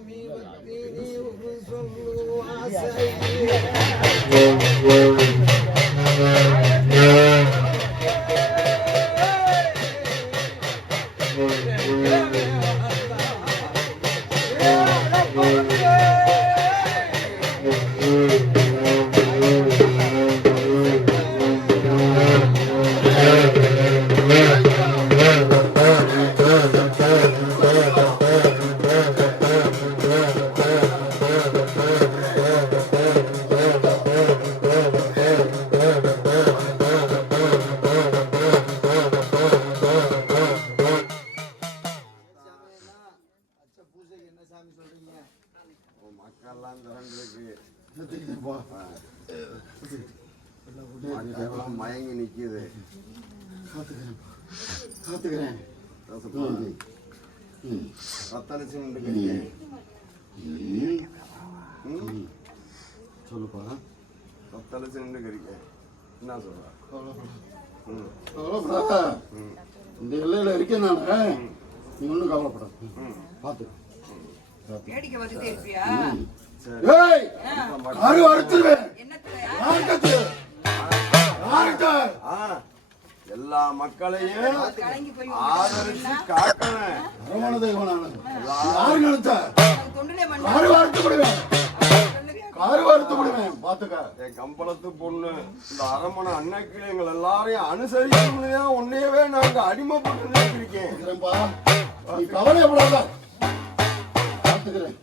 சமீபத்தில் ஒரு சொல்லு ஆசை மயங்கி நிக்குது. காத்துக்கிறேன் சொல்லுப்பா. ரத்தளிச்சு நின்று கறிக்க என்ன சொல்ற? இந்த எல்லையில இருக்கேன் நான். நீ ஒன்றும் கவலைப்படாது. பார்த்து எல்லா மக்களையும் ஆதரிச்சு காக்கணும். கம்பளத்து பொண்ணு இந்த அரமனை அன்னைக்கிளையங்கள் எல்லாரையும் அனுசரிக்கணும்னு உன்னையவே நாங்க அடிமைப்பட்டு இருக்கேன். கவலைப்படாத, பார்த்துக்கிறேன்.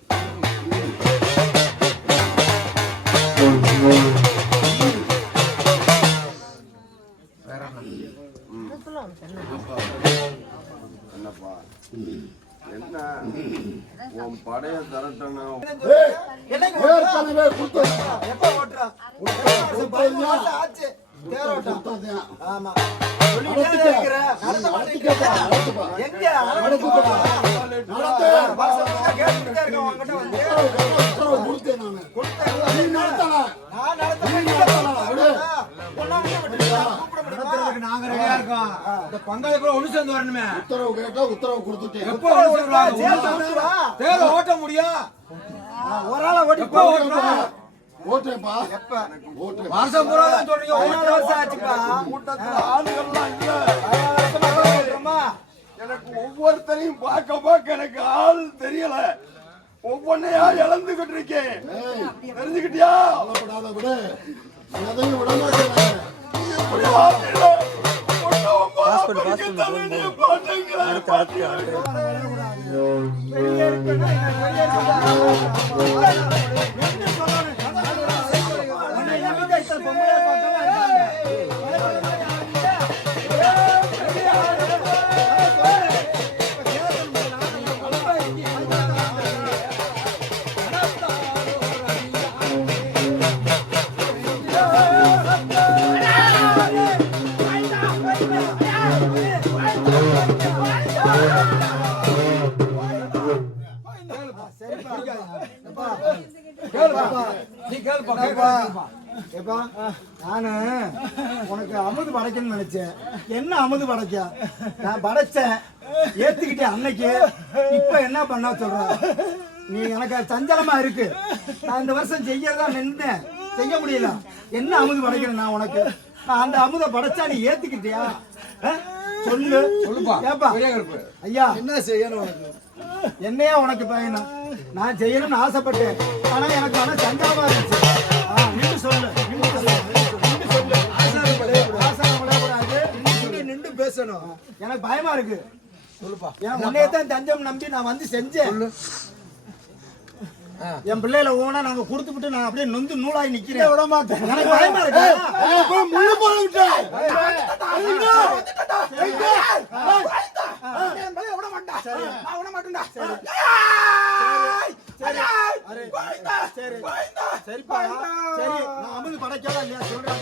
என்னப்பா என்ன உன் படைய தரட்டணும். பங்காளிக்குள்ள ஒண்ணு சேர்ந்து வரணுமே. உத்தரவு கேட்டா உத்தரவு கொடுத்துட்டேன். எப்போ ஓட்ட முடியும்? ஒரு ஆளை ஓட்டுறேன்ப்பா. எப்ப ஓட்டுறேன்? வருஷம் பூரா சொல்றீங்க. 1 வருஷம் ஆச்சுப்பா. கூட்டத்துல ஆளுகள்லாம் இல்ல. எனக்கு ஒவ்வொருத்தரையும் பார்க்க எனக்கு ஆள் தெரியல. ஒவ்வொன்னையா இழந்துகிட்டு இருக்கேன். தெரிஞ்சுக்கிட்டியா? கவலைப்படாத, விடு. எதையும் விட மாட்டேன். நானு உனக்கு அமுது படைக்கணும்னு நினைச்சேன். என்ன அமுது படைக்க நான் படைச்சேன், ஏத்துக்கிட்டேன் அன்னைக்கு. இப்ப என்ன பண்ண சொல்ற நீ? எனக்கு சஞ்சலமா இருக்கு. நான் இந்த வருஷம் செய்யறதா நின்றேன், செய்ய முடியல. என்ன அமுது படைக்கிறேன் நான் உனக்கு? நான் அந்த அமுதை படைச்சா நீ ஏத்துக்கிட்டியா? சொல்லு சொல்லுப்பா. ஐயா என்ன செய்யணும் உனக்கு? என்னையா உனக்கு பயணம்? நான் செய்யணும்னு ஆசைப்பட்டேன். ஆனா எனக்கு ஆனா சஞ்சலமா இருந்துச்சு. சொல்லு நின்று பேசணும். எனக்கு பயமா இருக்கு. சொல்லுப்பா. உன்னையத்தான் தஞ்சம் நம்பி நான் வந்து செஞ்சேன். என் பிள்ளைல ஓனா நாங்க கொடுத்துட்டு நான் அப்படியே நொந்து நூலாய் நிக்கிறேன். விட மாட்டேன். எனக்கு பயமா இருக்கு. முள்ளு போல விட்டேன். விட மாட்டேன். விட மாட்டேன்டா. சரிப்பா, சரி. நான் அமுது படைக்கலாம் இல்லையா சொல்றேன்.